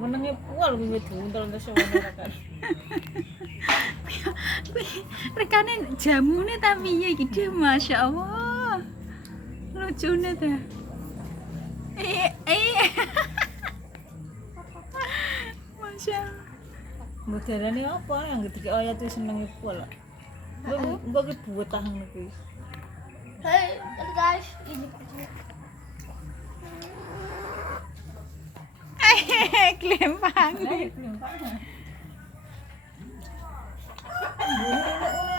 menenge pual kuwi diuntel terus ora kan. Rekane jamune ta piye iki Dik? Masyaallah. Lucune ta. Masyaallah. Mbok darane apa yang gedhe ayat wis senenge pual. Mbok ki buwetah ngono kuwi. Hey guys, ini Klempang. Lah iki. Ini